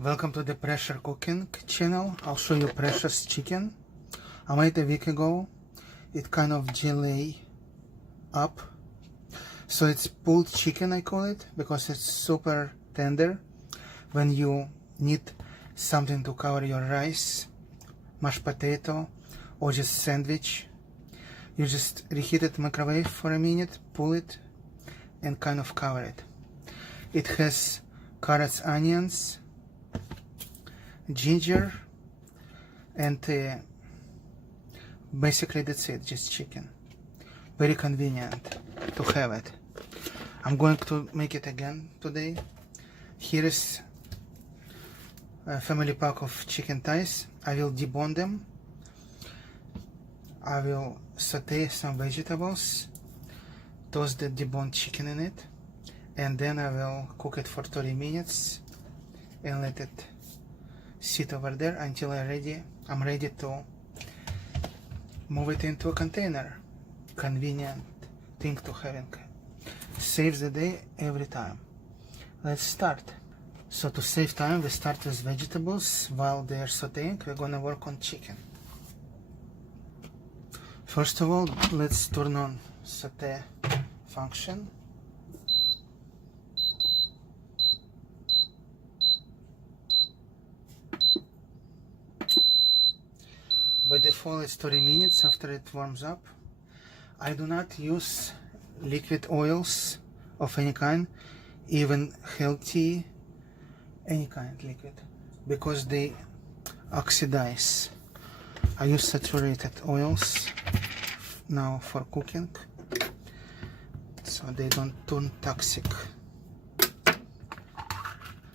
Welcome to the Pressure Cooking channel. I'll show you Precious chicken. I made a week ago. It kind of gelé up. So it's pulled chicken, I call it, because it's super tender. When you need something to cover your rice, mashed potato, or just sandwich, you just reheat it microwave for a minute, pull it, and kind of cover it. It has carrots, onions, ginger, and basically that's it, just chicken. Very convenient to have it. I'm going to make it again today. Here is a family pack of chicken thighs. I will debone them. I will saute some vegetables, toss the deboned chicken in it, and then I will cook it for 30 minutes and let it sit over there until I'm ready to move it into a container. Convenient thing to having. Saves the day every time. Let's start. So to save time, we start with vegetables. While they are sauteing, we're gonna work on chicken. First of all, let's turn on saute function. By default it's 30 minutes after it warms up. I do not use liquid oils of any kind, even healthy, any kind liquid, because they oxidize. I use saturated oils now for cooking, so they don't turn toxic.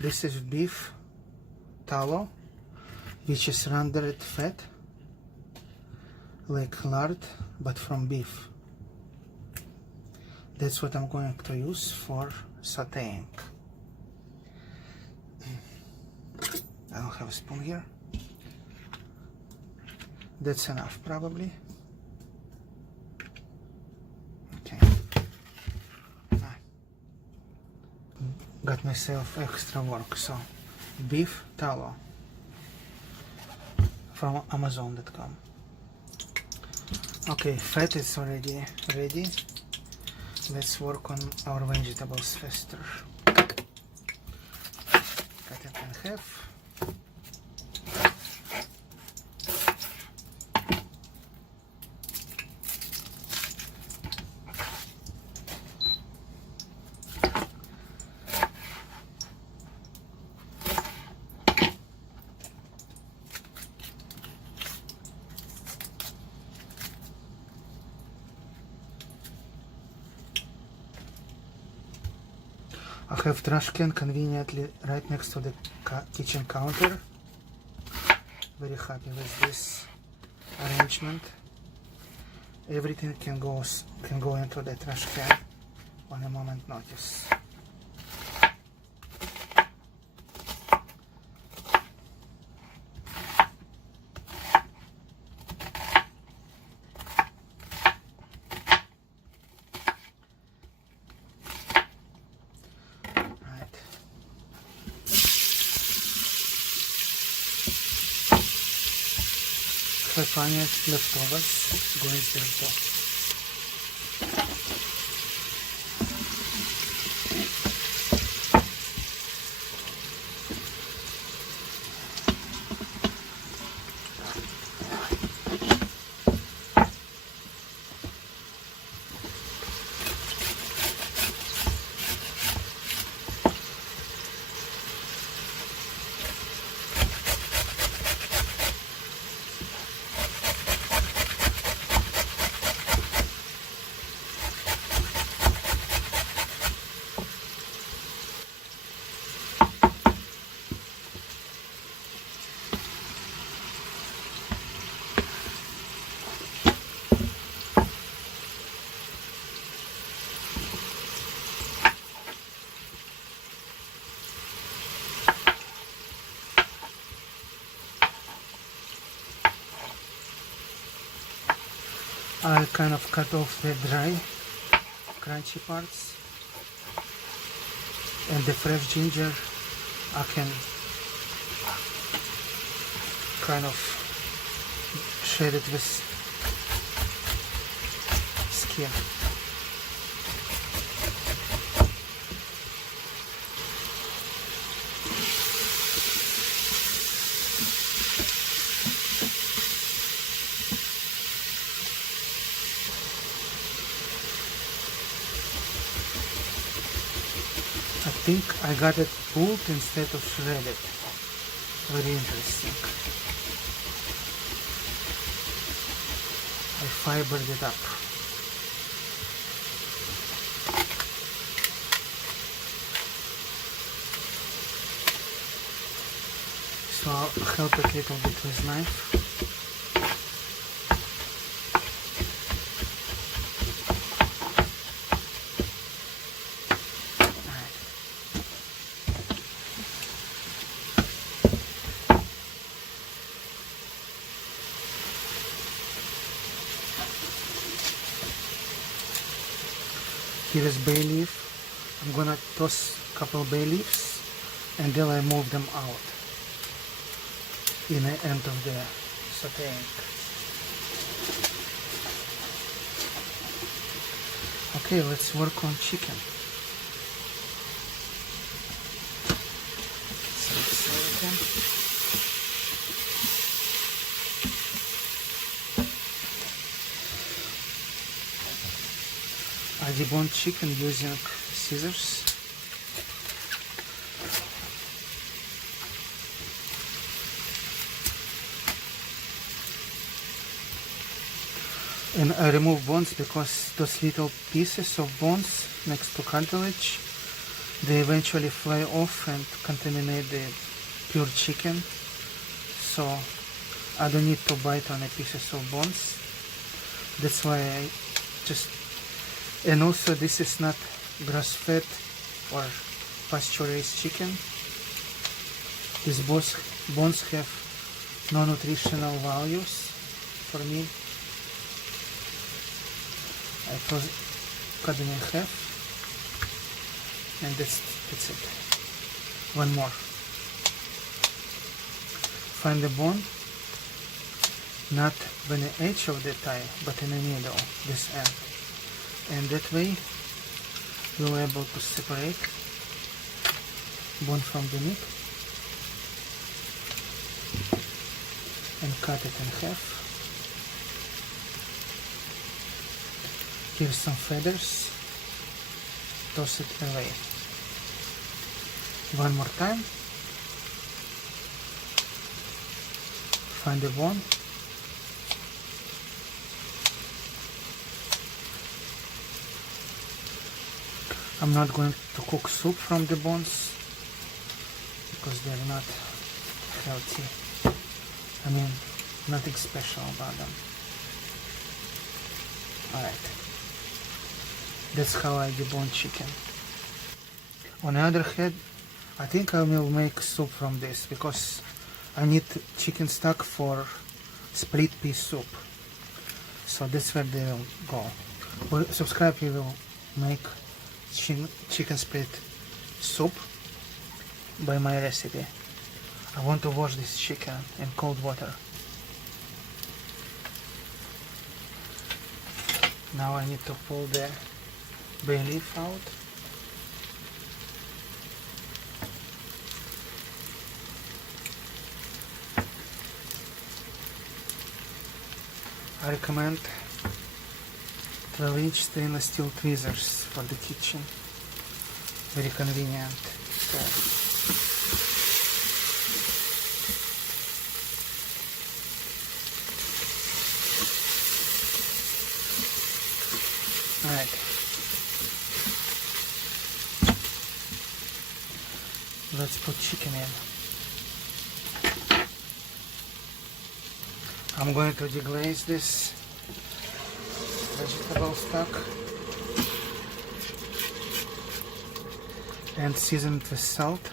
This is beef tallow, which is rendered fat, like lard, but from beef. That's what I'm going to use for sauteing. I don't have a spoon here. That's enough, probably. Okay. Got myself extra work. So, beef tallow from Amazon.com. Okay, fat is already ready. Let's work on our vegetables faster. Cut it in half. I have trash can conveniently right next to the kitchen counter. Very happy with this arrangement. Everything can go into the trash can on a moment notice. Finance leftovers going there too. I kind of cut off the dry, crunchy parts, and the fresh ginger I can kind of shaded with skin. I think I got it pulled instead of shredded. Very interesting. I fibered it up. So I'll help it a little bit with knife. Here is bay leaf. I'm gonna toss a couple bay leaves and then I move them out in the end of the sauteing. Okay, let's work on chicken. I debone chicken using scissors. And I remove bones because those little pieces of bones next to cartilage, they eventually fly off and contaminate the pure chicken. So I don't need to bite on the pieces of bones. That's why I just... And also this is not grass-fed or pasture-raised chicken. These bones have no nutritional values for me. I cut them in half and that's it. One more. Find the bone, not on the edge of the thigh, but in the middle, this end. And that way you're able to separate bone from the meat and cut it in half. Here's some feathers, toss it away. One more time. Find the bone. I'm not going to cook soup from the bones because they're not healthy. I mean, nothing special about them. Alright. That's how I debone chicken. On the other hand, I think I will make soup from this because I need chicken stock for split pea soup. So that's where they will go. Well, subscribe, you will make chicken split soup by my recipe. I want to wash this chicken in cold water. Now I need to pull the bay leaf out. I recommend 12-inch stainless steel tweezers for the kitchen. Very convenient. Alright. Let's put chicken in. I'm going to deglaze this vegetable stock and season it with salt.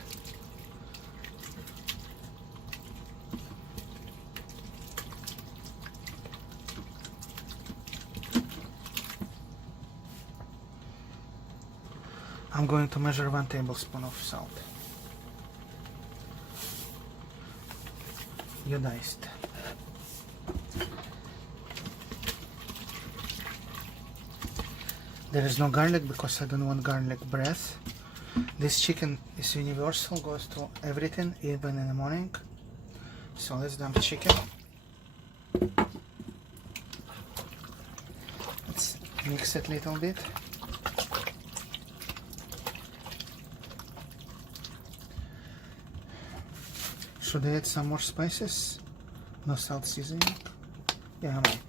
I'm going to measure 1 tablespoon of salt. iodized. There is no garlic because I don't want garlic breath. This chicken is universal, goes to everything, even in the morning. So let's dump chicken. Let's mix it a little bit. Should I add some more spices? No salt seasoning? Yeah, I might.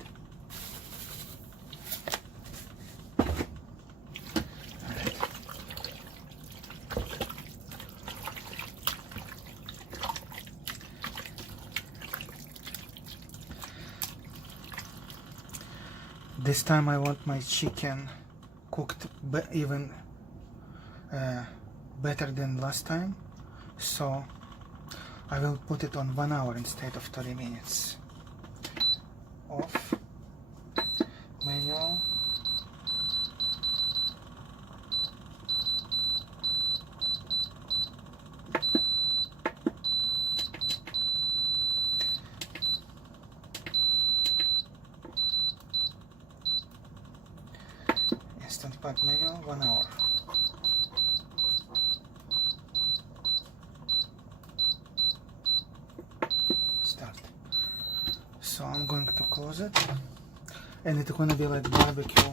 This time I want my chicken cooked even better than last time, so I will put it on 1 hour instead of 30 minutes. Off. Manual. Instant pot manual, 1 hour. Start. So I'm going to close it, and it's gonna be like barbecue,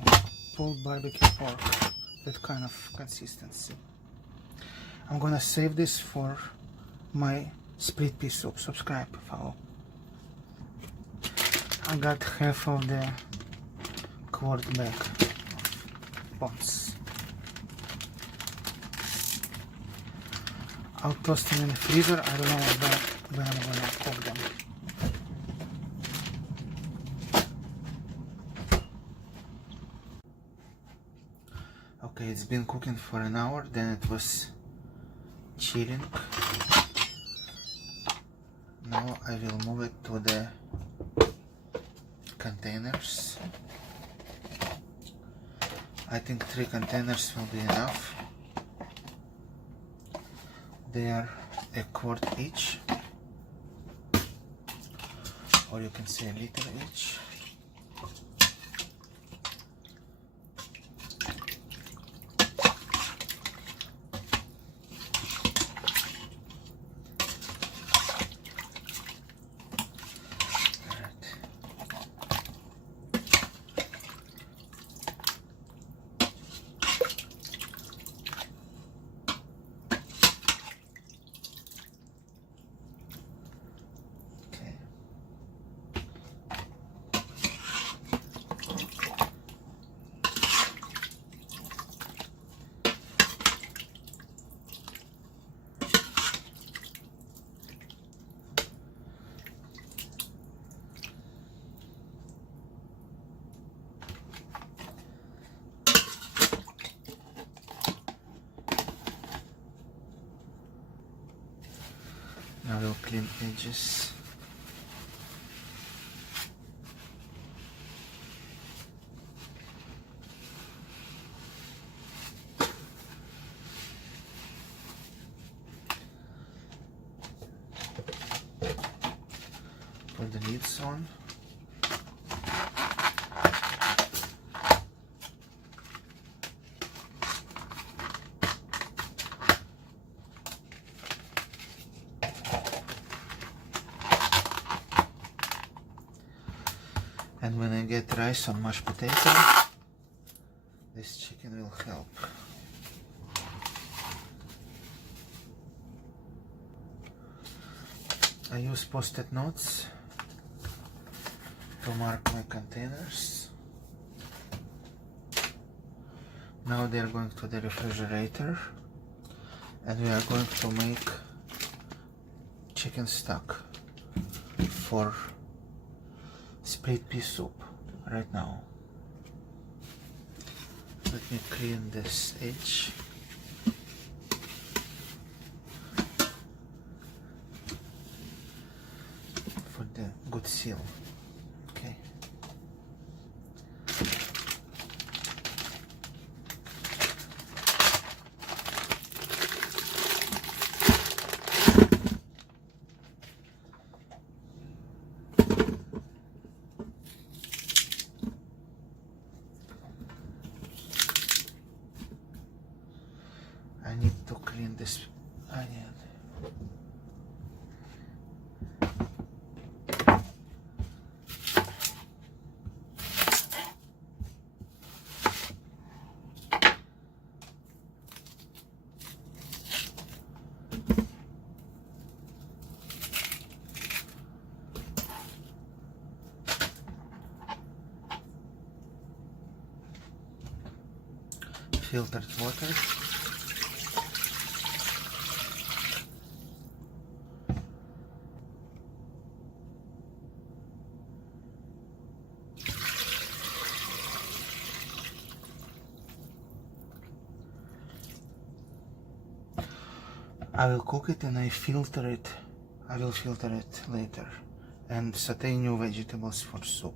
pulled barbecue pork, that kind of consistency. I'm gonna save this for my split pea soup. Subscribe, follow. I got half of the quart bag of pots. I'll toast them in the freezer. I don't know when I'm gonna cook them. Okay, it's been cooking for an hour, then it was chilling. Now I will move it to the containers. I think 3 containers will be enough. They are a quart each, or you can say a liter each. Now we'll clean edges. Put the lids on. And when I get rice on mashed potato, this chicken will help. I use post-it notes to mark my containers. Now they are going to the refrigerator, and we are going to make chicken stock for split pea soup right now. Let me clean this edge. For the good seal. Okay. filtered water. I will cook it and I will filter it later and saute new vegetables for soup.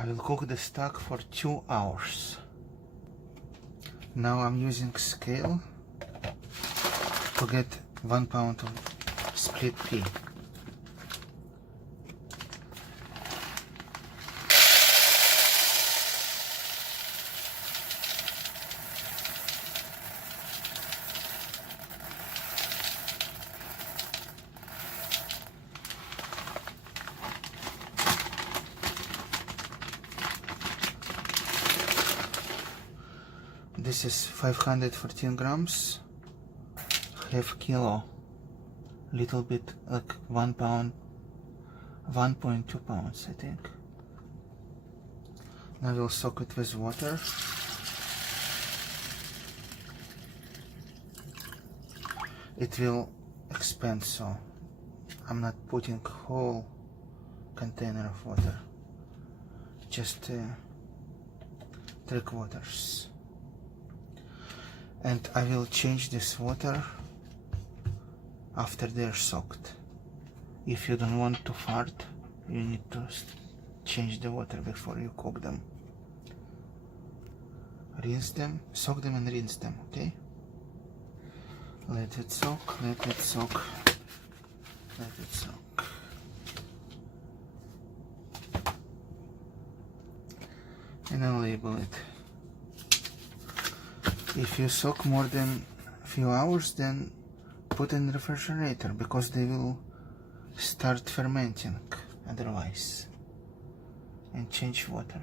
I will cook the stock for 2 hours. Now I'm using scale to get 1 pound of split pea. This is 514 grams, half kilo, little bit like 1 pound, 1.2 pounds I think. Now we'll soak it with water. It will expand, so I'm not putting whole container of water, just 3/4. And I will change this water after they're soaked. If you don't want to fart, you need to change the water before you cook them. Rinse them, soak them and rinse them, okay? Let it soak, let it soak, let it soak. And I'll label it. If you soak more than a few hours, then put in the refrigerator because they will start fermenting otherwise, and change water.